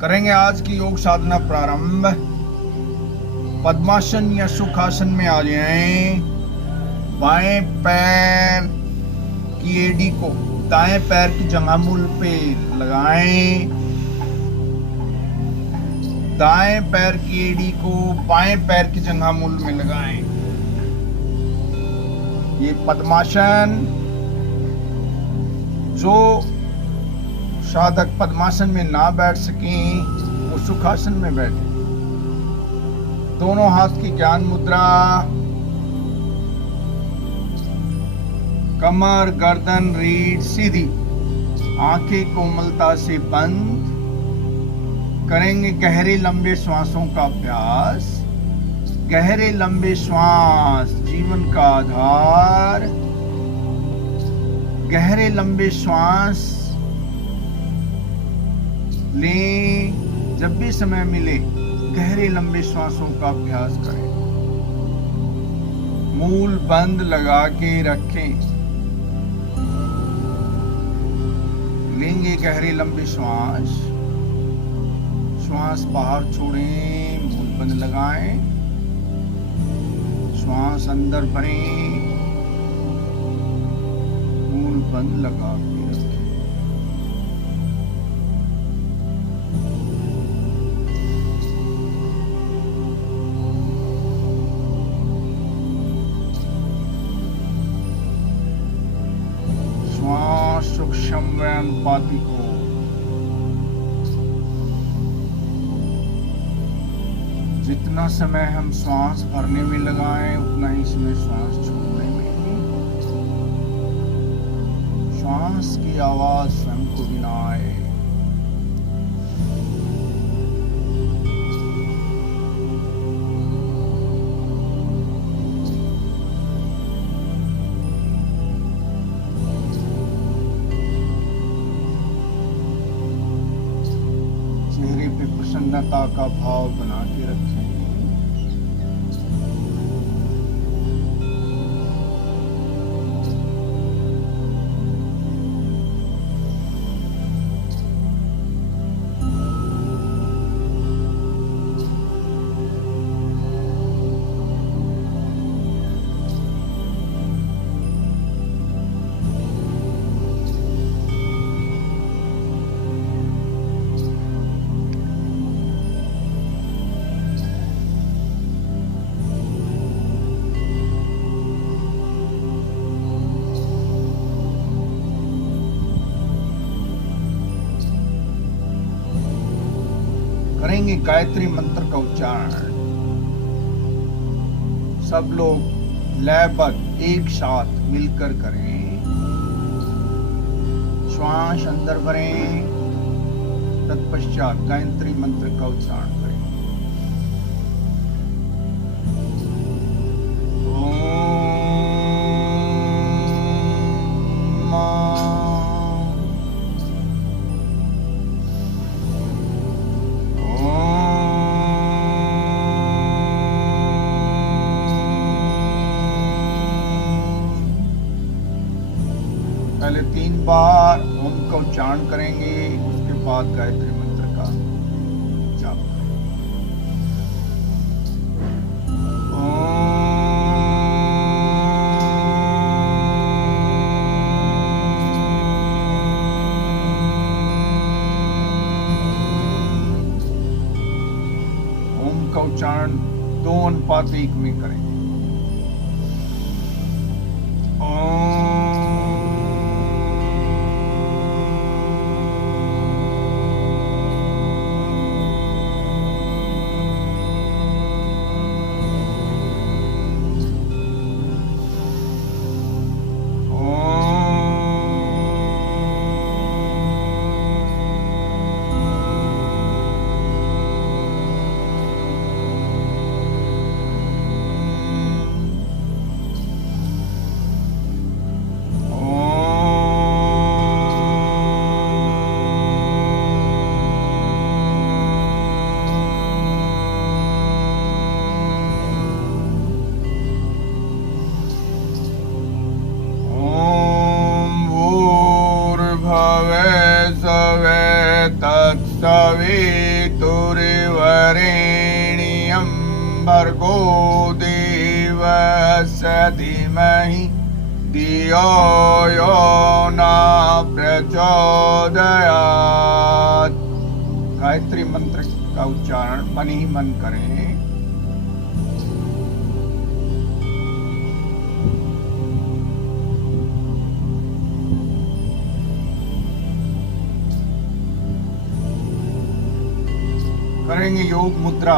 करेंगे आज की योग साधना प्रारंभ। पद्मासन या सुखासन में आ जाएं। बाएं पैर की एड़ी को दाएं पैर की जंघामूल पे लगाएं। दाएं पैर की एड़ी को बाएं पैर की जंघामूल में लगाएं। ये पद्मासन। जो साधक पद्मासन में ना बैठ सकें वो सुखासन में बैठे। दोनों हाथ की ज्ञान मुद्रा, कमर गर्दन रीढ़ सीधी, आंखें कोमलता से बंद। करेंगे गहरे लंबे श्वासों का अभ्यास। गहरे लंबे श्वास जीवन का आधार। गहरे लंबे श्वास लें। जब भी समय मिले गहरे लंबे श्वासों का अभ्यास करें। मूल बंद लगा के रखें। लेंगे गहरे लंबे श्वास। श्वास बाहर छोड़ें, मूल बंद लगाएं। श्वास अंदर भरें, मूल बंद लगा के रखें। श्वास सूक्ष्म व अनुपातिक हो। जितना समय हम श्वास भरने में लगाएं उतना ही समय श्वास छोड़ने में ही। श्वास की आवाज स्वयं को भी ना आए। चेहरे पे प्रसन्नता का भाव बना के रखें। करेंगे गायत्री मंत्र का उच्चारण। सब लोग लयबद्ध एक साथ मिलकर करें। श्वास अंदर भरें, तत्पश्चात गायत्री मंत्र का उच्चारण करें। पहले 3 बार ओम का उच्चारण करेंगे, उसके बाद गायत्री मंत्र का जाप करें। ओम का उच्चारण 2:1 में करें। केतुर्वरेण्यं भर्गो देवस्य धीमहि धियो यो न प्रचोदयात्। गायत्री मंत्र का उच्चारण मन ही मन करें। करेंगे योग मुद्रा।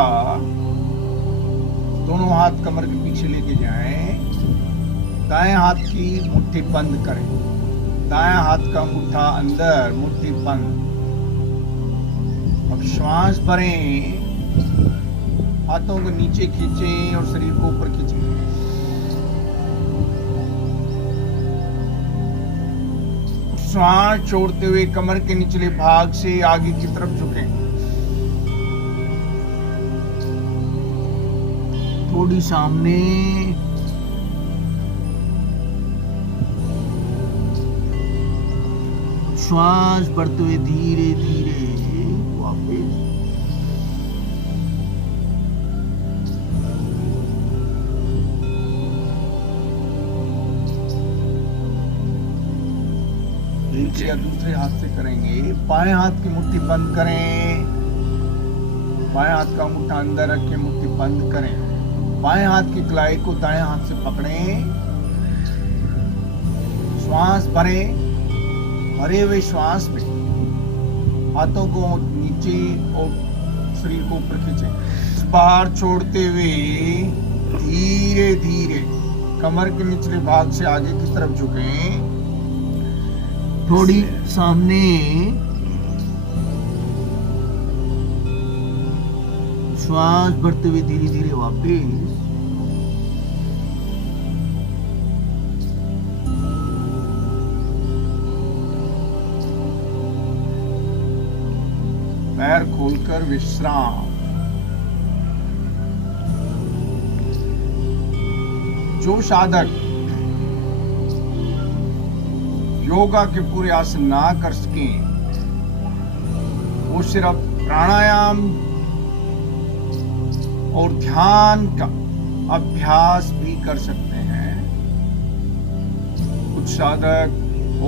दोनों हाथ कमर के पीछे लेके जाएं। दाएं हाथ की मुट्ठी बंद करें। दाएं हाथ का अंगूठा अंदर, मुट्ठी बंद। अब श्वास भरें, हाथों को नीचे खींचें और शरीर को ऊपर खींचें। श्वास छोड़ते हुए कमर के निचले भाग से आगे की तरफ झुकें। थोड़ी सामने। श्वास बढ़ते हुए धीरे धीरे वापस। एक या दूसरे हाथ से करेंगे। बाएं हाथ की मुट्ठी बंद करें। बाएं हाथ का अंगूठा अंदर रखें, मुट्ठी बंद करें। बाएं हाथ की कलाई को दाएं हाथ से पकड़ें। श्वास भरें। भरे हुए श्वास में हाथों को नीचे और शरीर को ऊपर खींचें। बाहर छोड़ते हुए धीरे धीरे कमर के निचले भाग से आगे की तरफ झुकें। थोड़ी सामने। श्वास भरते हुए धीरे धीरे वापस। पैर खोलकर विश्राम। जो साधक योगा के पूरे आसन ना कर सकें, वो सिर्फ प्राणायाम और ध्यान का अभ्यास भी कर सकते हैं। कुछ साधक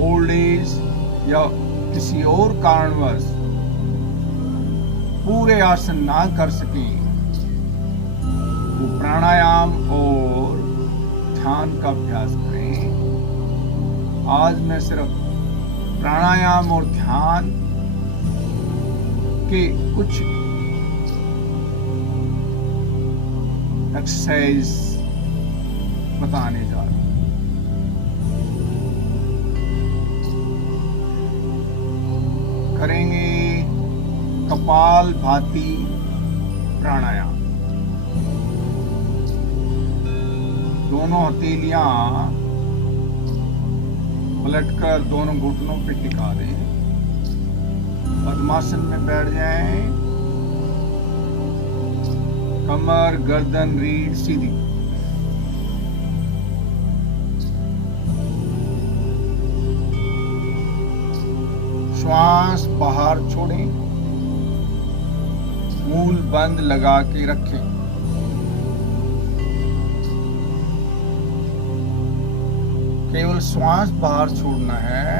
ओल्ड एज या किसी और कारणवश पूरे आसन ना कर सकें, वो प्राणायाम और ध्यान का अभ्यास करें। आज मैं सिर्फ प्राणायाम और ध्यान के कुछ एक्सरसाइज बताने जा रहा हूं। करेंगे कपालभाति प्राणायाम। दोनों हथेलियां पलटकर दोनों घुटनों पे टिका दें। पद्मासन में बैठ जाएं। कमर, गर्दन, रीढ़ सीधी। श्वास बाहर छोड़ें। मूल बंद लगा के रखें। केवल श्वास बाहर छोड़ना है।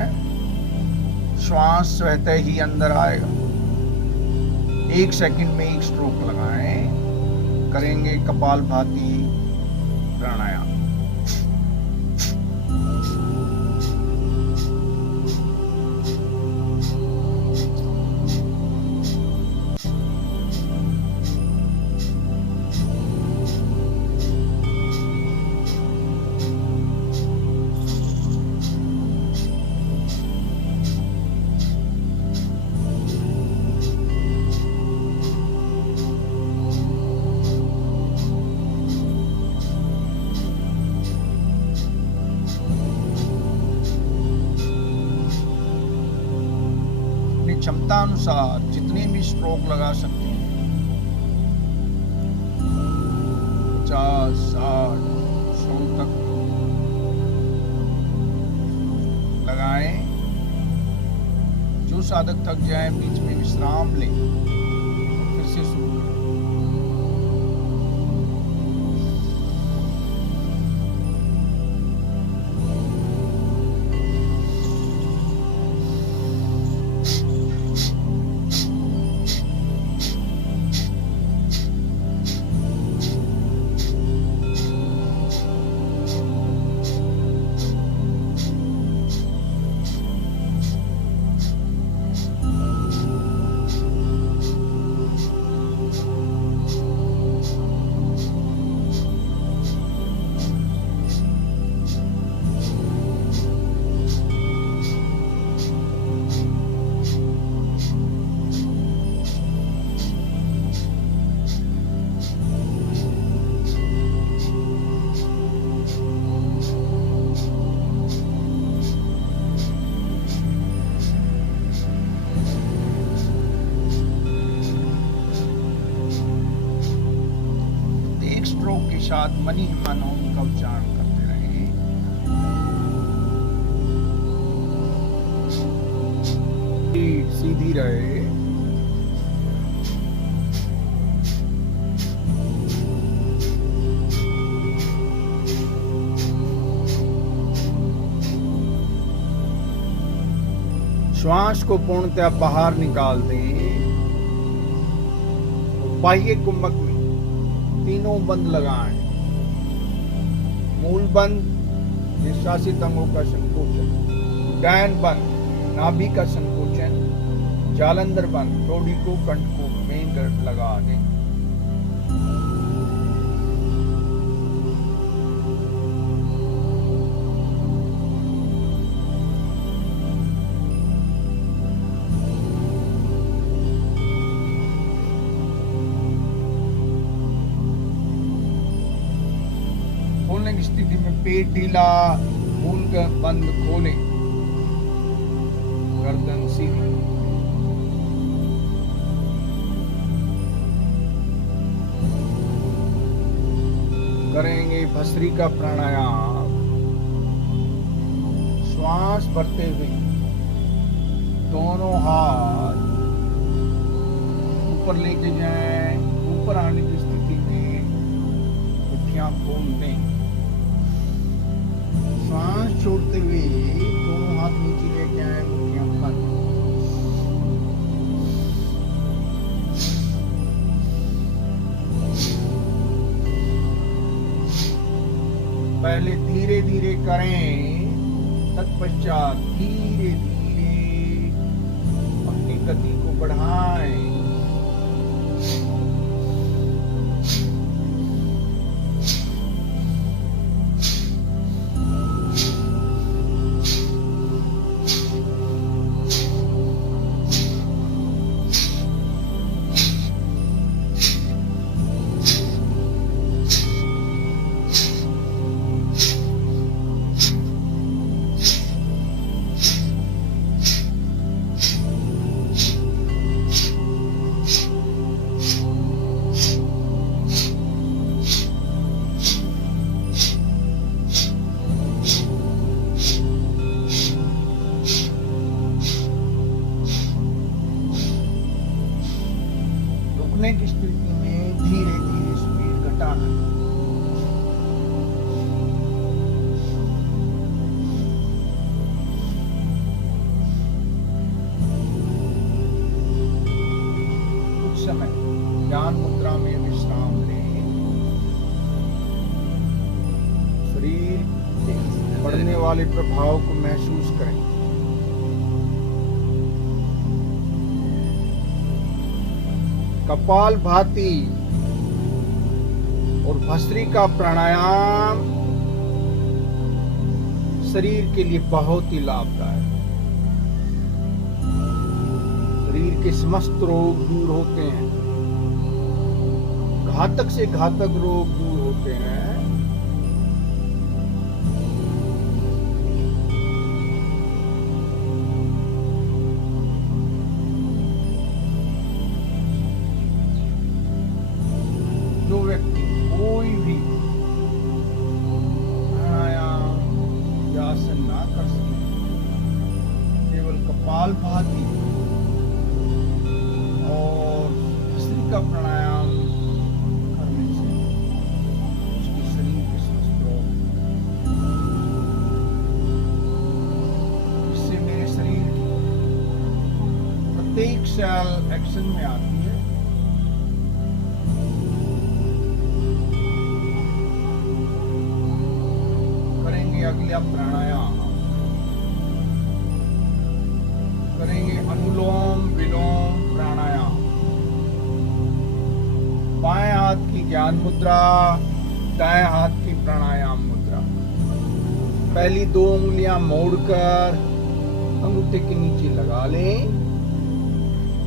श्वास स्वतः ही अंदर आएगा। 1 सेकंड में 1 स्ट्रोक लगाएं। करेंगे कपालभाति प्राणायाम। क्षमता अनुसार जितने भी स्ट्रोक लगा सकते हैं, 50, 60, 100 तक लगाएं। जो साधक थक जाए बीच में विश्राम लें, फिर से शुरू करें। स्ट्रोक के साथ मनी मनोम का उच्चारण करते रहें। सीधी रहे। श्वास को पूर्णतः बाहर निकाल दें। बाह्य कुंभक में तीनों बंद लगाएं। मूल बंद, निश्वासित अंगों का संकोचन, उड्डयन बंद, नाभि का संकोचन, जालंधर बंद, डोडी को कंठ को में लगा दें। खोलने की स्थिति में पेट ढीला, मूल का बंद खोलें, गर्दन सीधी। करेंगे भस्त्रिका प्राणायाम। श्वास भरते हुए दोनों हाथ ऊपर लेके जाएं। ऊपर आने की स्थिति में मुट्ठियां खोल दें। श्वास छोड़ते हुए दोनों हाथ नीचे लेके आए, मुट्ठियां बंद। पहले धीरे धीरे करें, तत्पश्चात धीरे धीरे अपनी गति को बढ़ाएं। की स्थिति में धीरे धीरे स्पीड घटाना। कुछ समय ज्ञान मुद्रा में विश्राम लें। शरीर के बढ़ने वाले प्रभाव को महसूस करें। कपालभाति और भस्त्रिका प्राणायाम शरीर के लिए बहुत ही लाभदायक। शरीर के समस्त रोग दूर होते हैं। घातक से घातक रोग दूर होते हैं। जो व्यक्ति कोई भी प्राणायाम या आसन ना कर सके, केवल कपालभाति का प्राणायाम करने से उसके शरीर के समस्त रोग, इससे मेरे शरीर की प्रत्येक सेल एक्शन में आती है। करेंगे अगला प्राणायाम, करेंगे अनुलोम विलोम प्राणायाम। बाएं हाथ की ज्ञान मुद्रा, दाएं हाथ की प्राणायाम मुद्रा। पहली 2 उंगलियां मोड़कर अंगूठे के नीचे लगा लें।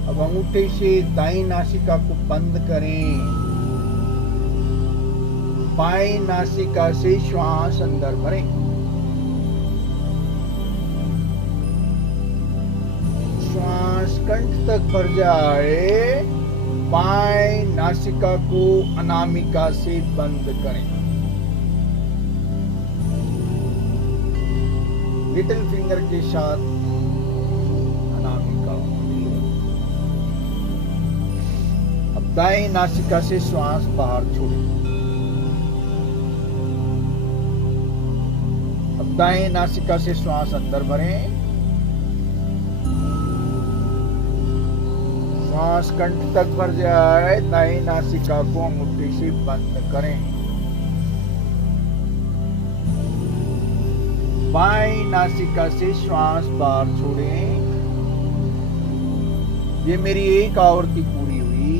अब अंगूठे से दाईं नासिका को बंद करें। बाईं नासिका से श्वास अंदर भरें। श्वास कंठ तक भर जाए, बाएं नासिका को अनामिका से बंद करें। लिटिल फिंगर के साथ अनामिका। अब दाएं नासिका से श्वास बाहर छोड़ें। अब दाएं नासिका से श्वास अंदर भरें। श्वास कंठ तक भर जाए, दाएं नासिका को अंगूठे से बंद करें। बाएं नासिका से श्वास बाहर छोड़ें। ये मेरी एक आवृत्ति पूरी हुई।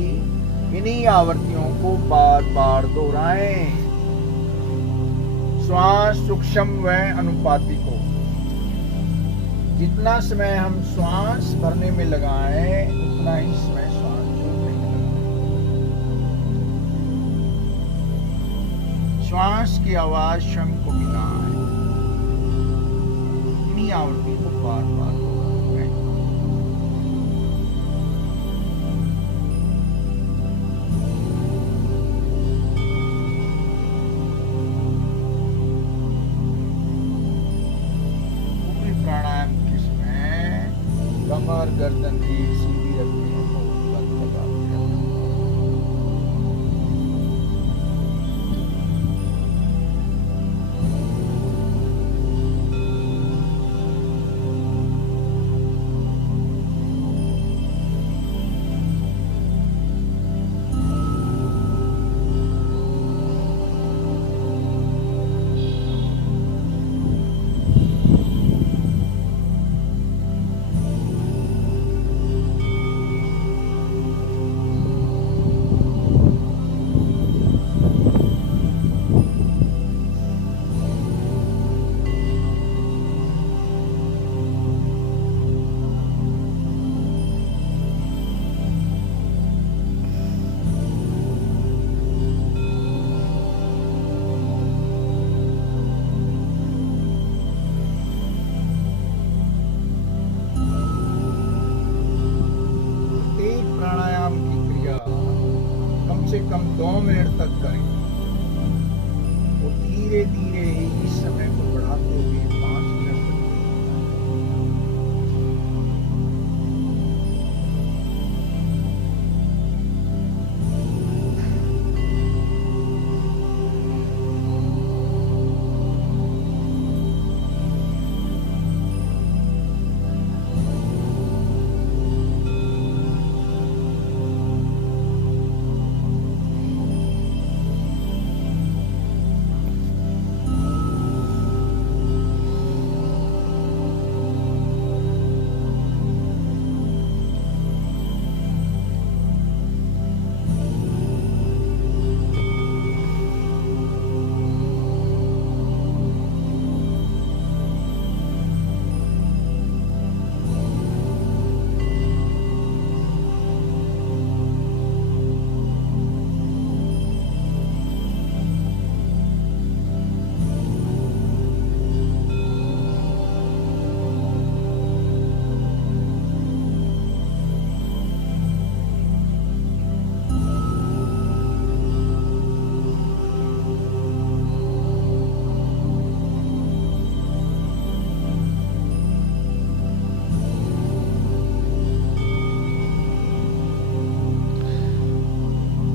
इन्हीं आवृत्तियों को बार बार दोहराएं। श्वास सूक्ष्म व अनुपातिक हो। जितना समय हम श्वास भरने में लगाएं, उतना ही समय श्वास छोड़ने में लगाएं। श्वास की आवाज स्वयं को मिलाएं। इन्हीं आवृत्ति को बार बार दोहराएं। पूरी प्राणायाम के समय कमर गर्दन की सीधी रखें और बंद लगा के रखें। से कम 2 मिनट तक करें और धीरे धीरे इस समय को बढ़ाते हुए 5 मिनट तक।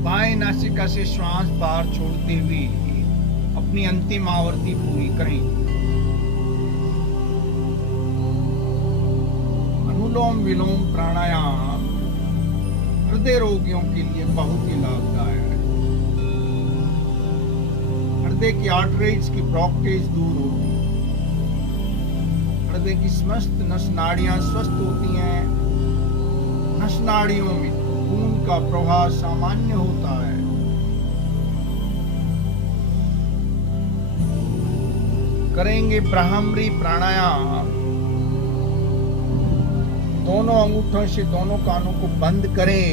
बाएं नासिका से श्वास बाहर छोड़ते हुए अपनी अंतिम आवर्ती पूरी करें। अनुलोम विलोम प्राणायाम हृदय रोगियों के लिए बहुत ही लाभदायक है। हृदय की आर्टरीज की ब्लॉकेज दूर होती है, हृदय की समस्त नस नाड़ियां स्वस्थ होती हैं, नस नाड़ियों में खून का प्रवाह सामान्य होता है। करेंगे ब्राह्मरी प्राणायाम। दोनों अंगूठों से दोनों कानों को बंद करें।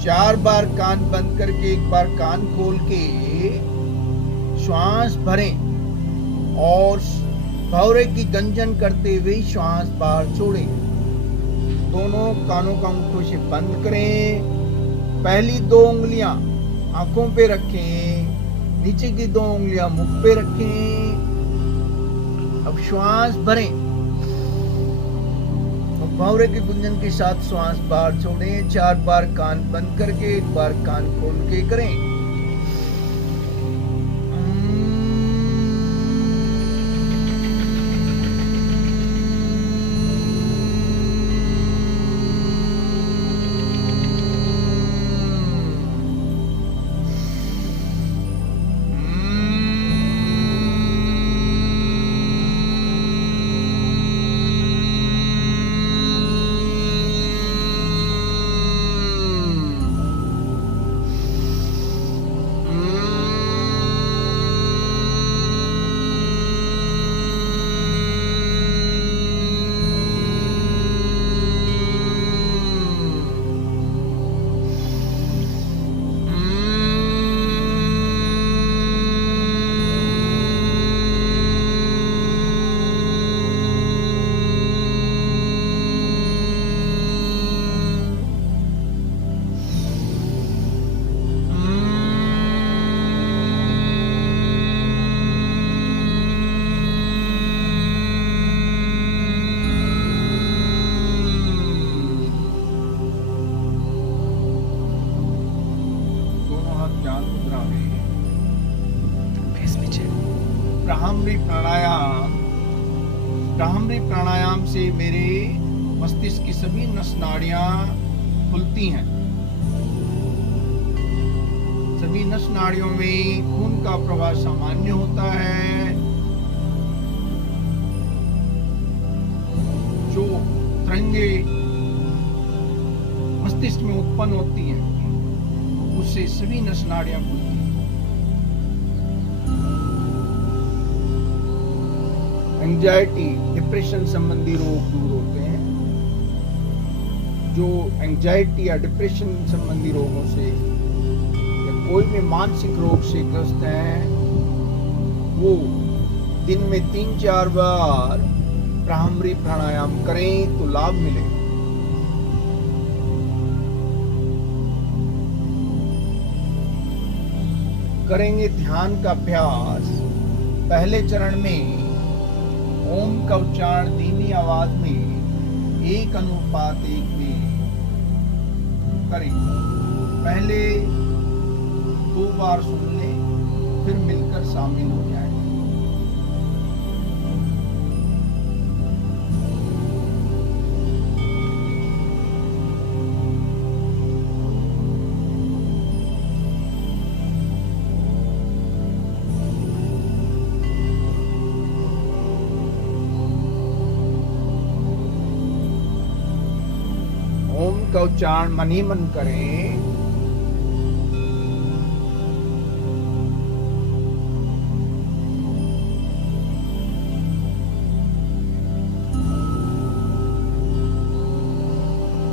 4 बार कान बंद करके 1 बार कान खोल के श्वास भरें और भौरे की गंजन करते हुए श्वास बाहर छोड़ें। दोनों कानों का अंगूठों से बंद करें। पहली 2 उंगलियां आंखों पे रखें, नीचे की 2 उंगलियां मुख पे रखें। अब श्वास भरें और भौरे की गुंजन के साथ श्वास बाहर छोड़ें। 4 बार कान बंद करके 1 बार कान खोल के करें। ब्राह्मरी प्राणायाम से मेरे मस्तिष्क की सभी नस नाड़ियां खुलती हैं। सभी नस नाड़ियों में खून का प्रवाह सामान्य होता है। जो तरंगे मस्तिष्क में उत्पन्न होती हैं उससे सभी नस नाड़ियां खुलती हैं। एंजाइटी, डिप्रेशन संबंधी रोग दूर होते हैं। जो एंजाइटी या डिप्रेशन संबंधी रोगों से या कोई भी मानसिक रोग से ग्रस्त हैं, वो दिन में 3-4 बार ब्राह्मरी प्राणायाम करें तो लाभ मिलेगा। करेंगे ध्यान का अभ्यास। पहले चरण में ओम का उच्चारण धीमी आवाज में 1:1 में करें। पहले 2 बार सुन लें, फिर मिलकर शामिल हो जाए। ओम का उच्चारण मन ही मन करें।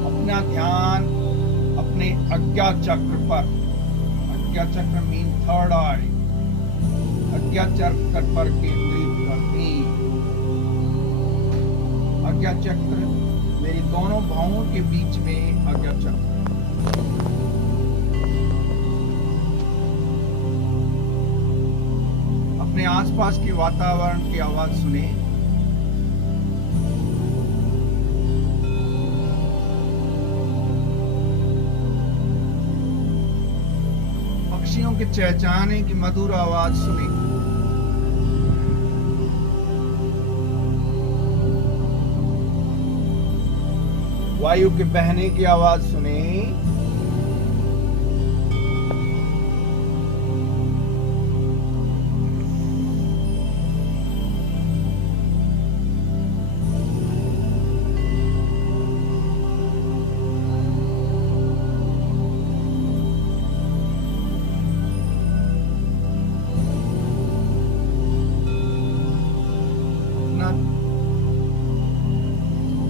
अपना ध्यान अपने आज्ञा चक्र पर, आज्ञा चक्र मीन 3rd आई, आज्ञा चक्र पर केंद्रित करते। आज्ञा चक्र मेरी दोनों बाहों के बीच में आज्ञा चक्र। अपने आसपास के वातावरण की आवाज सुने। पक्षियों के चहचहाने की मधुर आवाज सुने, वायु के बहने की आवाज सुने,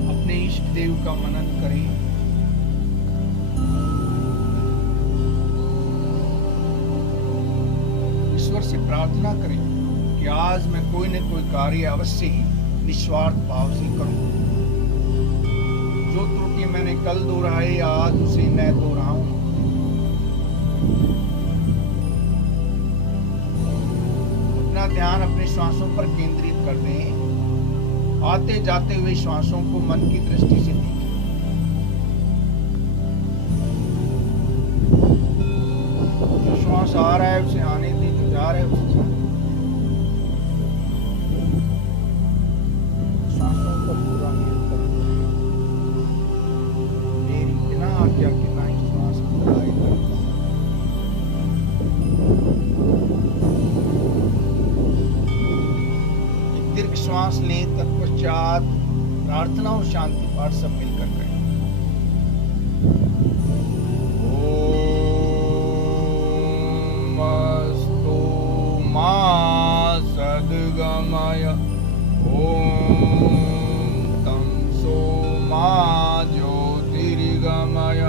अपने इष्ट देव का मनन करें। ईश्वर से प्रार्थना करें कि आज मैं कोई न कोई कार्य अवश्य ही निस्वार्थ भाव से करूं। जो त्रुटि मैंने कल दोहराई आज उसे न दोहराऊं। अपना ध्यान अपने श्वासों पर केंद्रित कर दें। आते जाते हुए श्वासों को मन की दृष्टि से देखें। जो श्वास आ रहा है उसे आने दें, जो जा रहा है उसे जाने दें। श्वासों पर पूरा नियंत्रण करें। मेरी बिना आज्ञा के ना ही श्वास आएगा। दीर्घ श्वास लें, तत्पश्चात प्रार्थना और शांति पाठ सब मिलकर करें। ओम अस्तु मा सद्गमय, ओम तमसो मा ज्योतिर्गमय,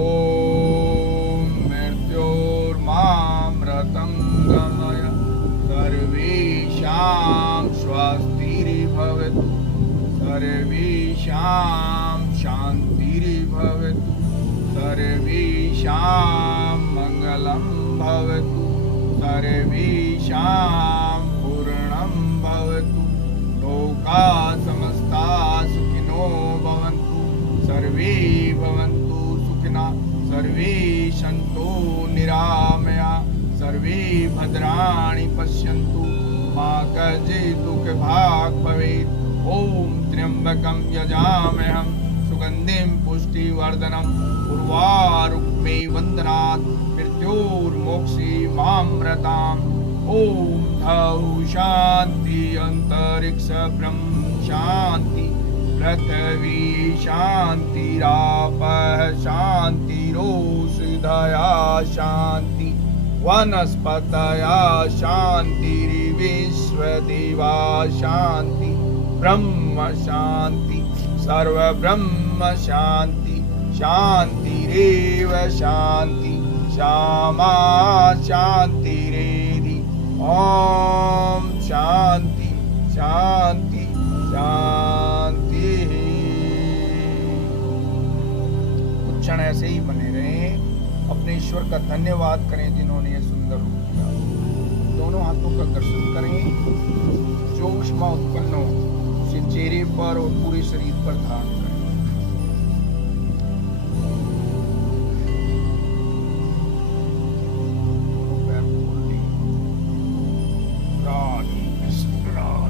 ओम मृत्योर्मामृतं गमय, सर्वेषां स्वस्तिर्भवतु, सर्वेषां शान्तिर्भवतु, सर्वेषां मङ्गलं भवतु, सर्वेषां पूर्णं भवतु, लोकाः समस्ताः सुखिनो भवन्तु, सर्वे भवन्तु सुखिनः, सर्वे सन्तु निरामया, सर्वे भद्राणि पश्यन्तु, मा कश्चित् दुःखभाग् भवेत्। ओम त्र्यंबकं यजामहं सुगन्धिं पुष्टिवर्धनं, उर्वारुक्मे वन्दनात् मृत्योर्मोक्षे मामृताम्। ओम धौ शान्ति अंतरिक्ष ब्रह्म शान्ति, पृथ्वी शान्तिरापः शान्तिरोषधयः शान्ति, वनस्पतयः शान्तिर्विश्वदेवा शान्ति, ब्रह्म शान्ति, सर्वब्रह्म शान्ति, शान्तिरेव शान्ति, श्यामा शान्तिरेधि। ओम शान्ति शान्ति शान्ति। कुछ क्षण ऐसे ही बने रहें। अपने ईश्वर का धन्यवाद करें जिन्होंने ये सुंदर रूप दिया। दोनों हाथों का दर्शन करें। जो ऊष्मा उत्पन्न हो उसे चेहरे पर और पूरे शरीर पर धारण करें।